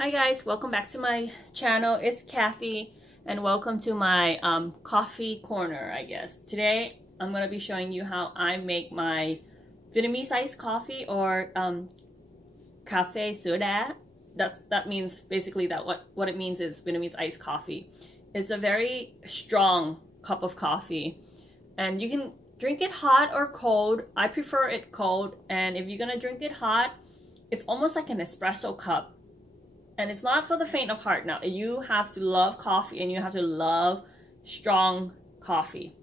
Hi guys, welcome back to my channel. It's Kathy and welcome to my coffee corner, I guess. Today I'm going to be showing you how I make my Vietnamese iced coffee or cafe sữa đá. That means basically that what it means is Vietnamese iced coffee. It's a very strong cup of coffee and you can drink it hot or cold. I prefer it cold, and if you're going to drink it hot, it's almost like an espresso cup. And it's not for the faint of heart. Now, you have to love coffee and you have to love strong coffee.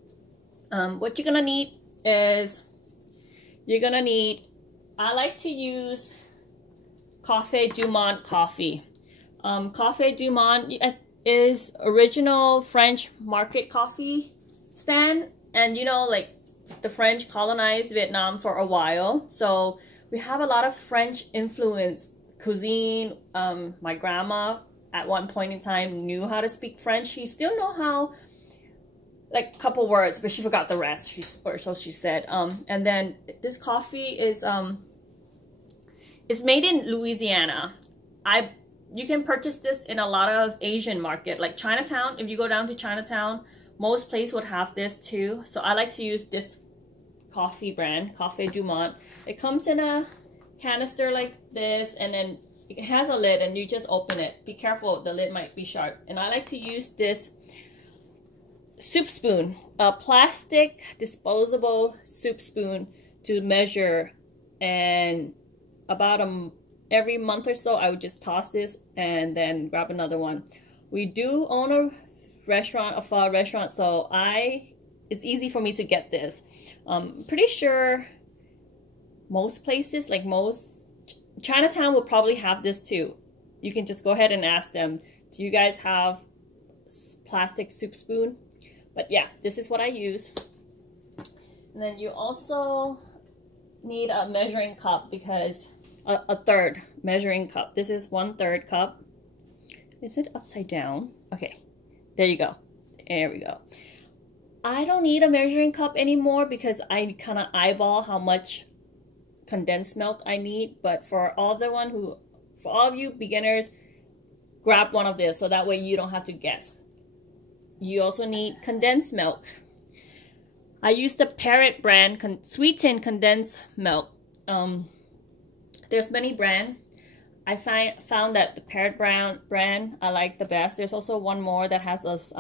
What you're gonna need is, I like to use Café du Monde coffee. Café du Monde is original French market coffee stand. And you know, like the French colonized Vietnam for a while. So we have a lot of French influence cuisine. My grandma at one point in time knew how to speak French. She still know how, like a couple words, but she forgot the rest, or so she said. And then this coffee is made in Louisiana. You can purchase this in a lot of Asian market, like Chinatown. If you go down to Chinatown, most places would have this too. So I like to use this coffee brand, Café du Monde. It comes in a canister like this, and then it has a lid and you just open it. Be careful, the lid might be sharp. And I like to use this soup spoon, a plastic disposable soup spoon, to measure. And about every month or so I would just toss this and then grab another one. We do own a restaurant, a pho restaurant, so it's easy for me to get this. Pretty sure most places, like Chinatown will probably have this too. You can just go ahead and ask them, do you guys have plastic soup spoon? But yeah, this is what I use. And then you also need a measuring cup, because a third measuring cup. This is 1/3 cup. Is it upside down? Okay, there you go. There we go. I don't need a measuring cup anymore because I kind of eyeball how much condensed milk I need. But for all of you beginners, grab one of this so that way you don't have to guess. You also need condensed milk. I use the Parrot brand sweetened condensed milk. There's many brands. I found that the Parrot brand I like the best. There's also one more that has this,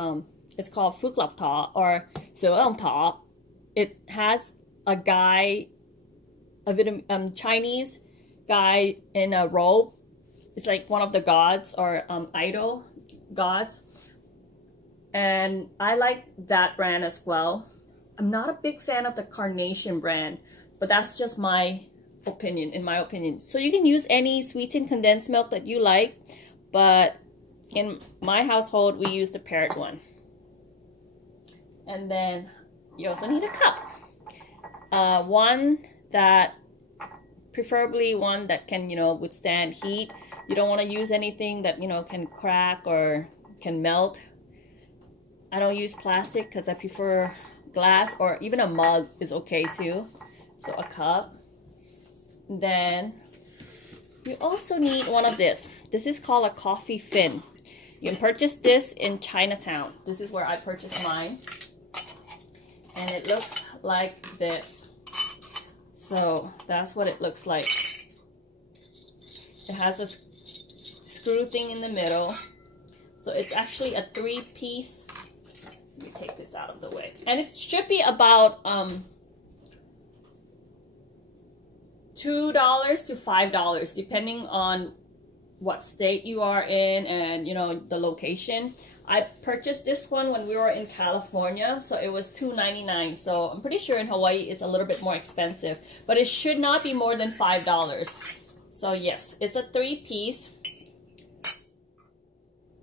it's called Phước Lộc Thọ or Sữa Ông Thọ. It has a guy, a Chinese guy in a robe. It's like one of the gods or idol gods. And I like that brand as well. I'm not a big fan of the Carnation brand, but that's just my opinion, in my opinion. So you can use any sweetened condensed milk that you like, but in my household we use the Parrot one. And then you also need a cup. Preferably one that can, withstand heat. You don't want to use anything that, can crack or can melt. I don't use plastic because I prefer glass, or even a mug is okay too. So a cup. Then you also need one of this. This is called a coffee fin. You can purchase this in Chinatown. This is where I purchased mine. And it looks like this. So that's what it looks like. It has a screw thing in the middle. So it's actually a 3-piece. Let me take this out of the way. And it should be about $2 to $5, depending on what state you are in and the location. I purchased this one when we were in California, so it was $2.99. So I'm pretty sure in Hawaii it's a little bit more expensive, but it should not be more than $5. So yes, it's a 3-piece.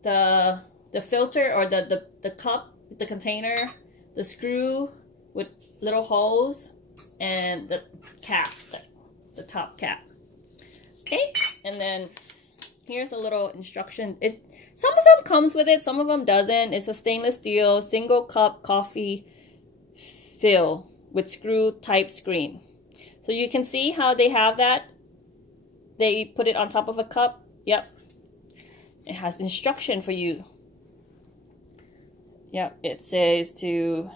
The filter, or the cup, the container, the screw with little holes, and the cap, the top cap. Okay, and then here's a little instruction. Some of them comes with it, some of them doesn't. It's a stainless steel single cup coffee fill with screw type screen. So you can see how they have that. They put it on top of a cup. Yep. it has instruction for you. Yep, it says to,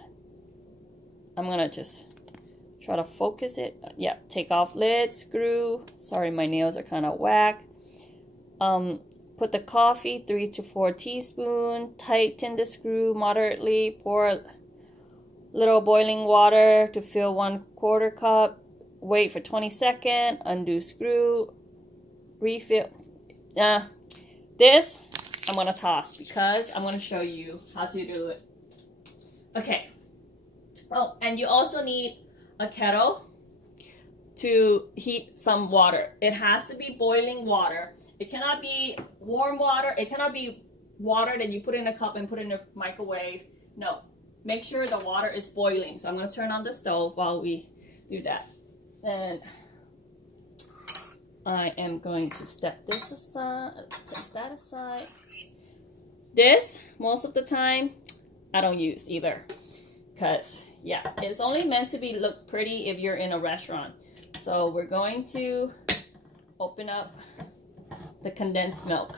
I'm gonna just try to focus it. Yep, take off lid, screw. Sorry, my nails are kind of whack. Put the coffee, 3 to 4 teaspoons. Tighten the screw moderately. Pour little boiling water to fill 1/4 cup. Wait for 20 seconds. Undo screw. Refill. This I'm gonna toss because I'm gonna show you how to do it. Okay. Oh, and you also need a kettle to heat some water. It has to be boiling water. It cannot be warm water. It cannot be water that you put in a cup and put in a microwave. No, make sure the water is boiling. So I'm gonna turn on the stove while we do that. And I am going to step this aside, set that aside. This, most of the time, I don't use either. Because, yeah, it's only meant to be look pretty if you're in a restaurant. So we're going to open up the condensed milk.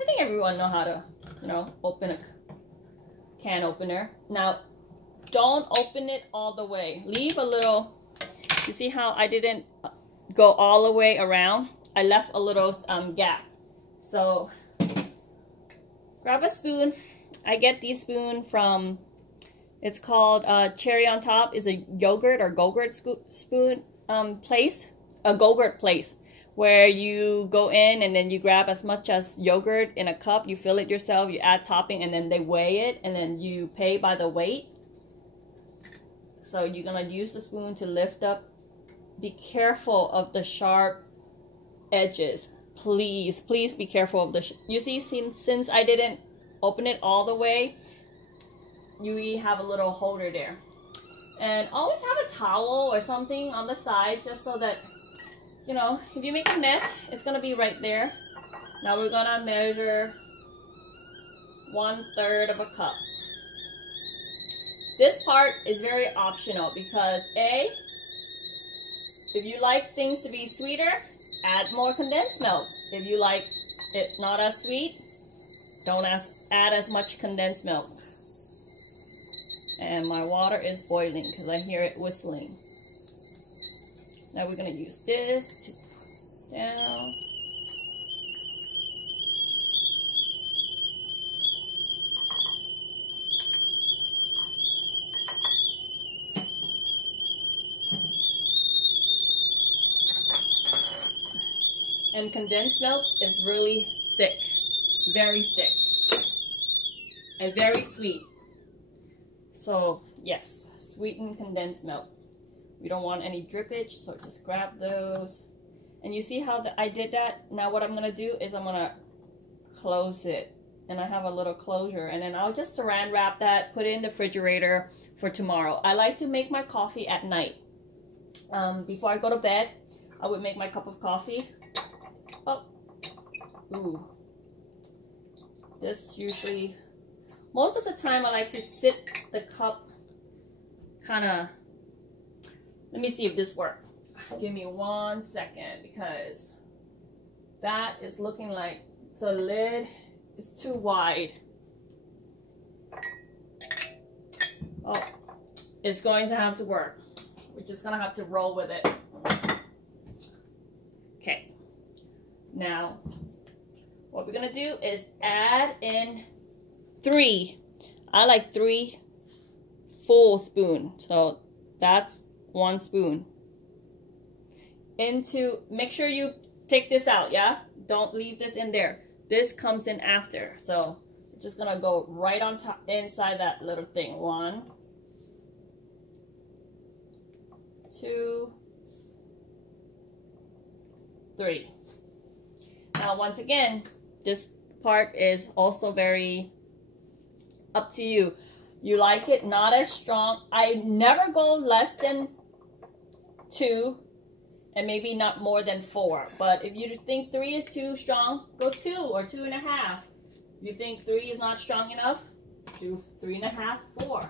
I think everyone know how to, you know, open a can opener. Now, don't open it all the way. Leave a little. You see how I didn't go all the way around? I left a little gap. So grab a spoon. I get these spoon from, it's called Cherry on Top. Is a yogurt or Go-Gurt spoon place. A Go-Gurt place where you go in and then you grab as much as yogurt in a cup. You fill it yourself. You add topping and then they weigh it and then you pay by the weight. So you're gonna use the spoon to lift up. Be careful of the sharp edges. Please, please be careful of the, you see, since I didn't open it all the way, you have a little holder there. And always have a towel or something on the side just so that, you know, if you make a mess, it's gonna be right there. Now we're gonna measure 1/3 of a cup. This part is very optional because A, if you like things to be sweeter, add more condensed milk. If you like it not as sweet, don't add as much condensed milk. And my water is boiling because I hear it whistling. Now we're going to use this to down. And condensed milk is really thick, very thick, and very sweet. So yes, sweetened condensed milk. We don't want any drippage, so just grab those. And you see how I did that? Now what I'm gonna do is I'm gonna close it. And I have a little closure, and then I'll just saran wrap that, put it in the refrigerator for tomorrow. I like to make my coffee at night. Before I go to bed, I would make my cup of coffee. Oh, ooh. This usually, most of the time I like to sit the cup kind of, let me see if this works. Give me 1 second because that is looking like the lid is too wide. Oh, it's going to have to work. We're just gonna have to roll with it. Okay. Now, what we're gonna do is add in 3. I like 3 full spoons. So that's 1 spoon. Make sure you take this out, yeah? Don't leave this in there. This comes in after. So we're just gonna go right on top, inside that little thing. 1, 2, 3. Now, once again, this part is also very up to you. You like it not as strong. I never go less than 2 and maybe not more than 4. But if you think 3 is too strong, go 2 or 2.5. If you think 3 is not strong enough, do 3.5, 4.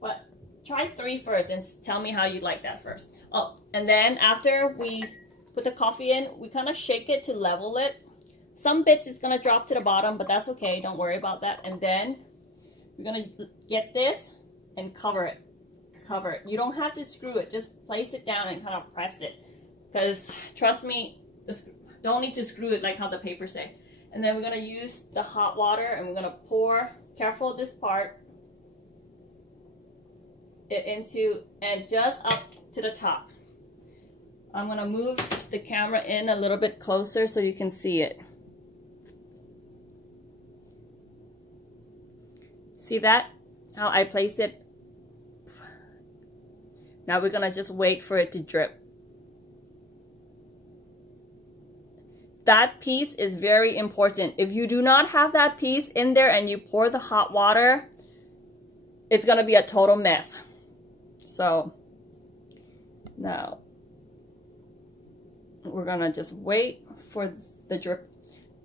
But try 3 first and tell me how you like that first. Oh, and then after we put the coffee in, we kind of shake it to level it. Some bits is gonna drop to the bottom, but that's okay, don't worry about that. And then we're gonna get this and cover it. Cover it. You don't have to screw it, just place it down and kind of press it. Because trust me, don't need to screw it like how the papers say. And then we're gonna use the hot water and we're gonna pour, careful this part, it into, and just up to the top. I'm gonna move the camera in a little bit closer so you can see it. See that? How I placed it? Now we're gonna just wait for it to drip. That piece is very important. If you do not have that piece in there and you pour the hot water, it's gonna be a total mess. So now we're gonna just wait for the drip.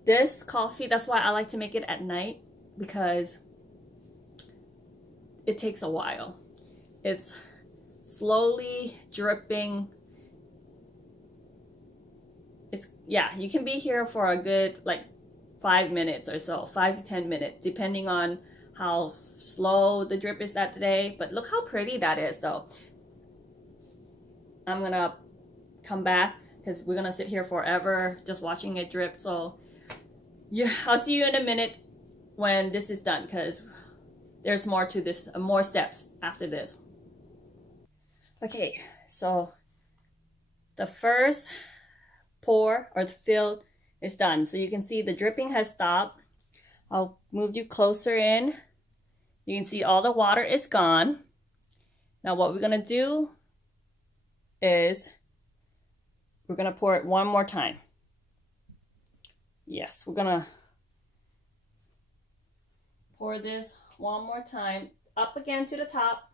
This coffee, that's why I like to make it at night, because it takes a while. It's slowly dripping. It's, yeah, you can be here for a good like 5 minutes or so, 5 to 10 minutes, depending on how slow the drip is that day. But look how pretty that is though. I'm gonna come back because we're gonna sit here forever just watching it drip. So yeah, I'll see you in a minute when this is done, because there's more to this, more steps after this. Okay, so the first pour or fill is done. So you can see the dripping has stopped. I'll move you closer in. You can see all the water is gone. Now what we're gonna do is we're gonna pour it one more time. Yes, we're gonna pour this one more time, up again to the top.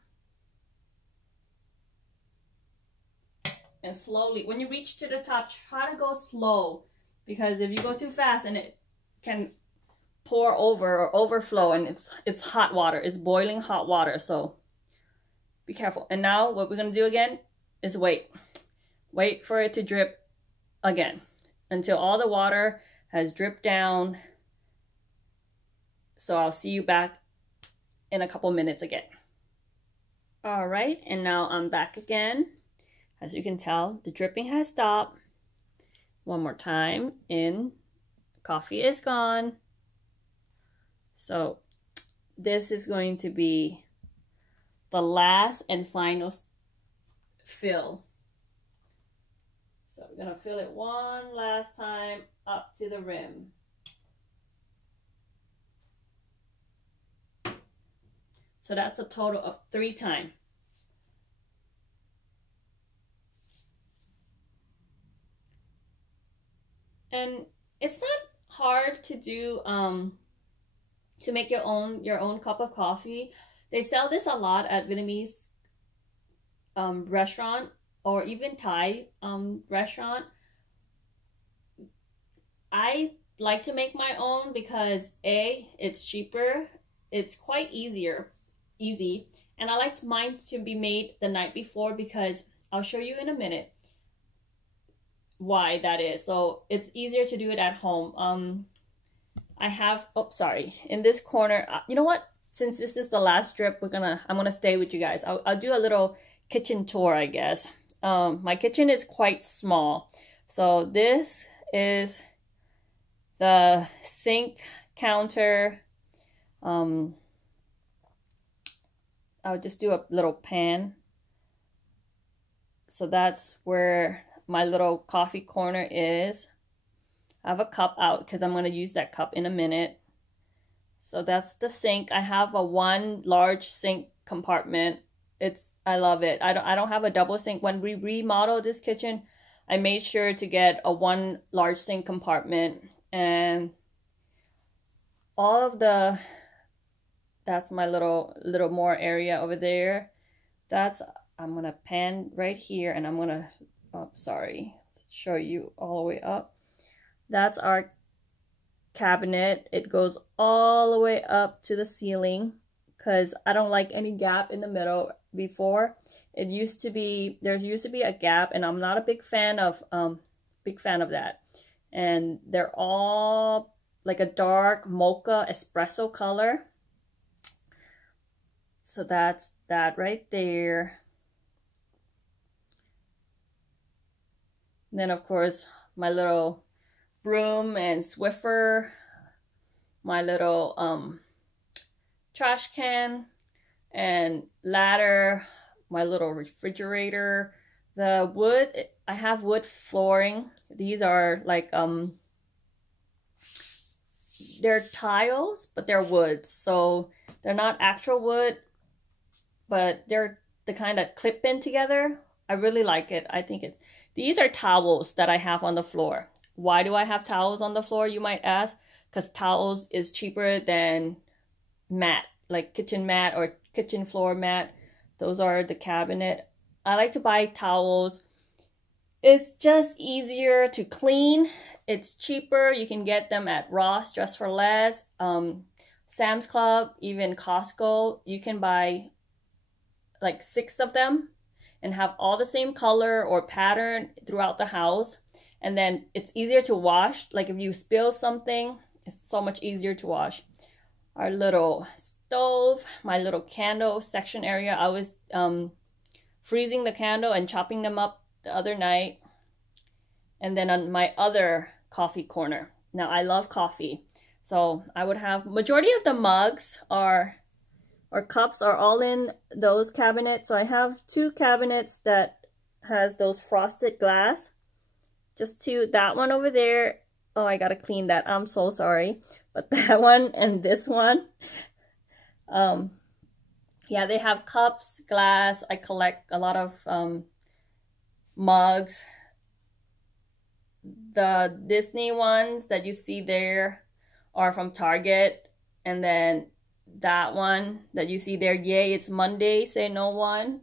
And slowly, when you reach to the top, try to go slow, because if you go too fast and it can pour over or overflow, and it's hot water, it's boiling hot water, so be careful. And now what we're gonna do again is wait for it to drip again until all the water has dripped down. So I'll see you back in a couple minutes again. All right, and now I'm back again. As you can tell, the dripping has stopped. One more time in, coffee is gone. So this is going to be the last and final fill. So we're gonna fill it one last time up to the rim. So that's a total of 3 times. And it's not hard to do, to make your own cup of coffee. They sell this a lot at Vietnamese restaurant, or even Thai restaurant. I like to make my own because A, it's cheaper, it's quite easy, and I like mine to be made the night before, because I'll show you in a minute why that is. So it's easier to do it at home. I have, oh sorry, in this corner, you know what, since this is the last drip, I'm gonna stay with you guys. I'll do a little kitchen tour, I guess. My kitchen is quite small, so this is the sink counter. I'll just do a little pan. So that's where my little coffee corner is. I have a cup out because I'm going to use that cup in a minute. So that's the sink. I have a one large sink compartment. I love it. I don't have a double sink. When we remodeled this kitchen, I made sure to get a one large sink compartment, and all of the, that's my little more area over there. I'm gonna pan right here, and I'm gonna, oh, sorry, show you all the way up. That's our cabinet. It goes all the way up to the ceiling because I don't like any gap in the middle. Before, there used to be a gap, and I'm not a big fan of Big fan of that. And they're all like a dark mocha espresso color. So that's that right there. And then of course my little broom and Swiffer, my little trash can and ladder, my little refrigerator. The wood, I have wood flooring. These are like they're tiles, but they're wood, so they're not actual wood, but they're the kind that clip in together. I really like it. I think it's, these are towels that I have on the floor. Why do I have towels on the floor, you might ask? Because towels is cheaper than mat, like kitchen mat or kitchen floor mat. Those are the cabinet. I like to buy towels. It's just easier to clean. It's cheaper. You can get them at Ross, Dress for Less, Sam's Club, even Costco. You can buy like 6 of them and have all the same color or pattern throughout the house. And then it's easier to wash. Like if you spill something, it's so much easier to wash. Our little stove, my little candle section area. I was freezing the candle and chopping them up the other night. And then on my other coffee corner. Now I love coffee. So I would have, majority of the mugs are, or cups are all in those cabinets. So I have 2 cabinets that has those frosted glass. Just 2, that one over there. Oh, I gotta clean that. I'm so sorry. But that one and this one. Yeah, they have cups, glass. I collect a lot of mugs. The Disney ones that you see there are from Target. And then that one that you see there, yay, it's Monday, say no one,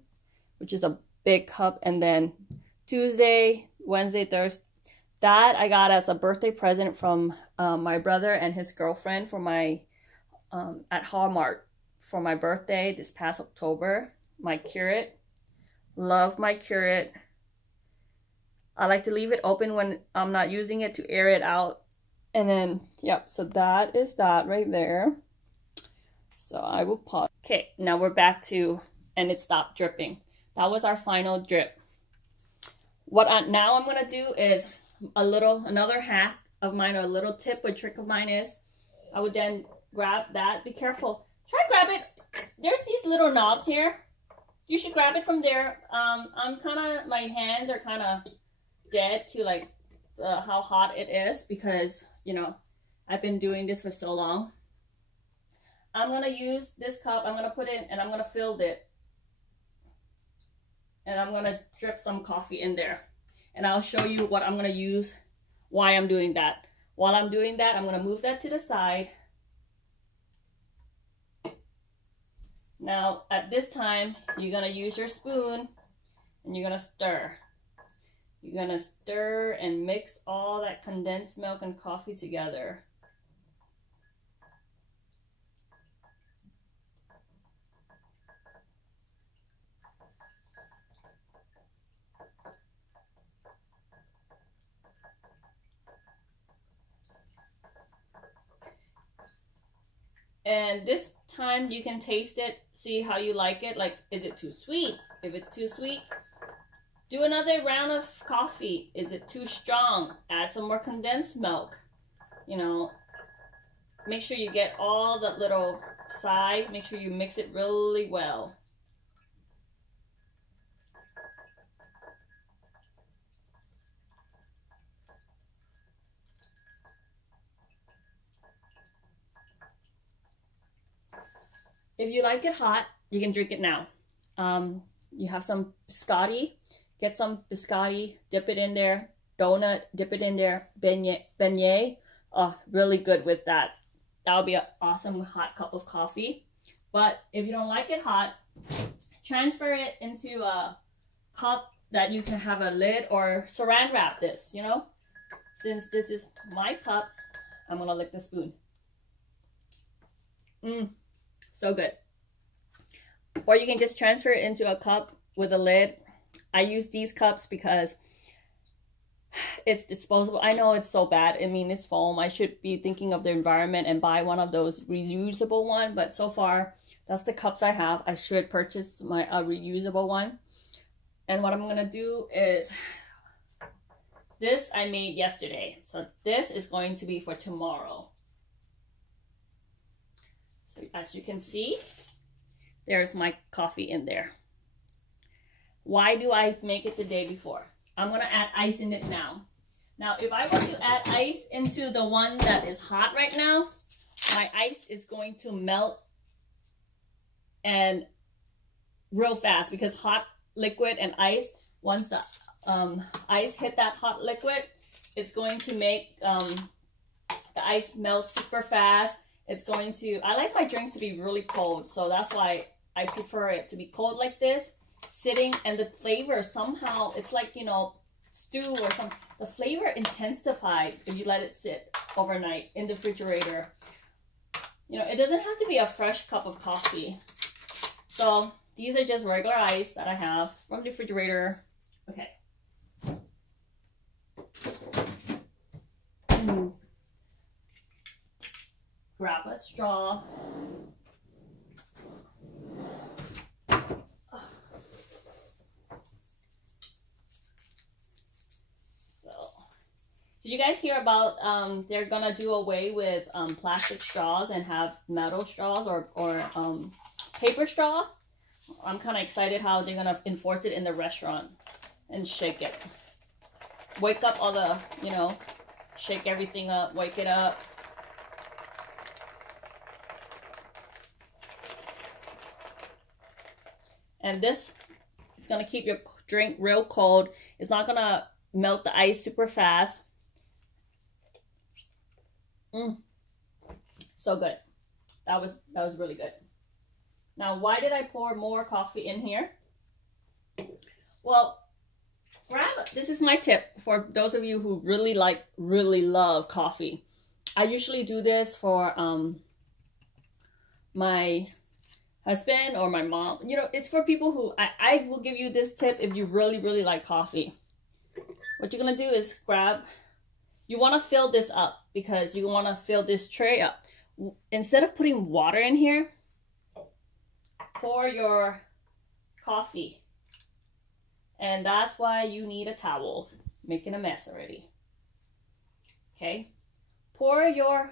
which is a big cup. And then Tuesday, Wednesday, Thursday, that I got as a birthday present from my brother and his girlfriend for my at Hallmark for my birthday this past October. My Keurig, love my Keurig. I like to leave it open when I'm not using it to air it out. And then, yep, so that is that right there. So I will pause. Okay, now we're back to, and it stopped dripping. That was our final drip. What now I'm gonna do is another hack of mine, or a little tip or trick of mine is, I would then grab that. Be careful. Try grab it. There's these little knobs here. You should grab it from there. My hands are kind of dead to like how hot it is because, you know, I've been doing this for so long. I'm going to use this cup. I'm going to put it and I'm going to fill it. And I'm going to drip some coffee in there. And I'll show you what I'm going to use, why I'm doing that. While I'm doing that, I'm going to move that to the side. Now, at this time, you're going to use your spoon and you're going to stir. You're going to stir and mix all that condensed milk and coffee together. And this time you can taste it, see how you like it. Like, is it too sweet? If it's too sweet, do another round of coffee. Is it too strong? Add some more condensed milk. You know, make sure you get all the little side. Make sure you mix it really well. If you like it hot, you can drink it now. You have some biscotti, get some biscotti, dip it in there. Donut, dip it in there. Beignet, oh, really good with that. That would be an awesome hot cup of coffee. But if you don't like it hot, transfer it into a cup that you can have a lid or saran wrap this, you know. Since this is my cup, I'm gonna lick the spoon. So good. Or you can just transfer it into a cup with a lid. I use these cups because It's disposable. I know it's so bad. I mean, it's foam. I should be thinking of the environment and buy one of those reusable one. But so far, that's the cups I have. I should purchase my reusable one. And what I'm going to do is, this I made yesterday. So this is going to be for tomorrow. So as you can see, there's my coffee in there. Why do I make it the day before? I'm going to add ice in it now. Now, if I were to add ice into the one that is hot right now, my ice is going to melt and real fast, because hot liquid and ice, once the ice hit that hot liquid, it's going to make the ice melt super fast. It's going to, I like my drinks to be really cold, so that's why I prefer it to be cold like this, sitting, and the flavor somehow, it's like, you know, stew or something. The flavor intensified if you let it sit overnight in the refrigerator. You know, it doesn't have to be a fresh cup of coffee. So these are just regular ice that I have from the refrigerator. Okay. Grab a straw. Did you guys hear about they're gonna do away with plastic straws and have metal straws or paper straw? I'm kind of excited how they're gonna enforce it in the restaurant and shake it. Wake up all the, you know, shake everything up, wake it up. And this is gonna keep your drink real cold. It's not gonna melt the ice super fast. So good. That was really good. Now, why did I pour more coffee in here? Well, this is my tip for those of you who really love coffee. I usually do this for my husband or my mom. You know, it's for people who, I will give you this tip if you really like coffee. What you're gonna do is you want to fill this up, because you want to fill this tray up. Instead of putting water in here, pour your coffee. And that's why you need a towel. Making a mess already. Okay? Pour your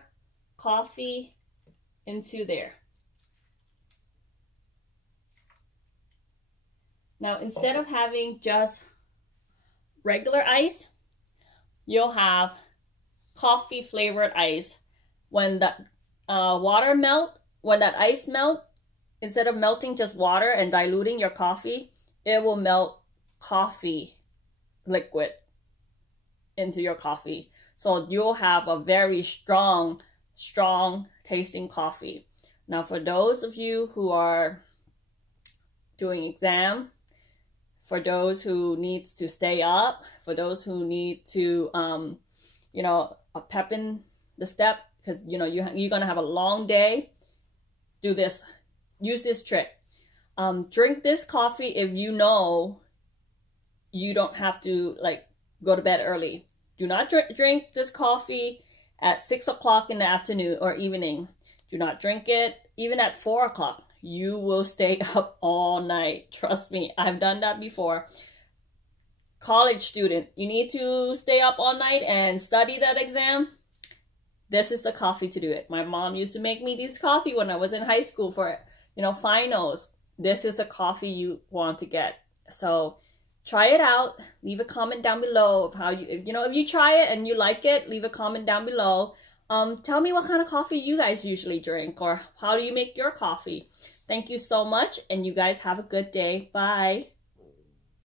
coffee into there. Now, instead of having just regular ice, you'll have coffee flavored ice. When that when that ice melt, instead of melting just water and diluting your coffee, it will melt coffee liquid into your coffee. So you'll have a very strong tasting coffee. Now, for those of you who are doing exam, for those who need to stay up, for those who need to, you know, pep in the step, because, you know, you're going to have a long day, do this. Use this trick. Drink this coffee if you know you don't have to, like, go to bed early. Do not drink this coffee at 6 o'clock in the afternoon or evening. Do not drink it even at 4 o'clock. You will stay up all night. Trust me, I've done that before. College student, you need to stay up all night and study that exam. This is the coffee to do it. My mom used to make me this coffee when I was in high school for, you know, finals. This is the coffee you want to get. So try it out. Leave a comment down below of how you know, if you try it and you like it, leave a comment down below. Tell me what kind of coffee you guys usually drink, or how do you make your coffee. Thank you so much, and you guys have a good day. Bye.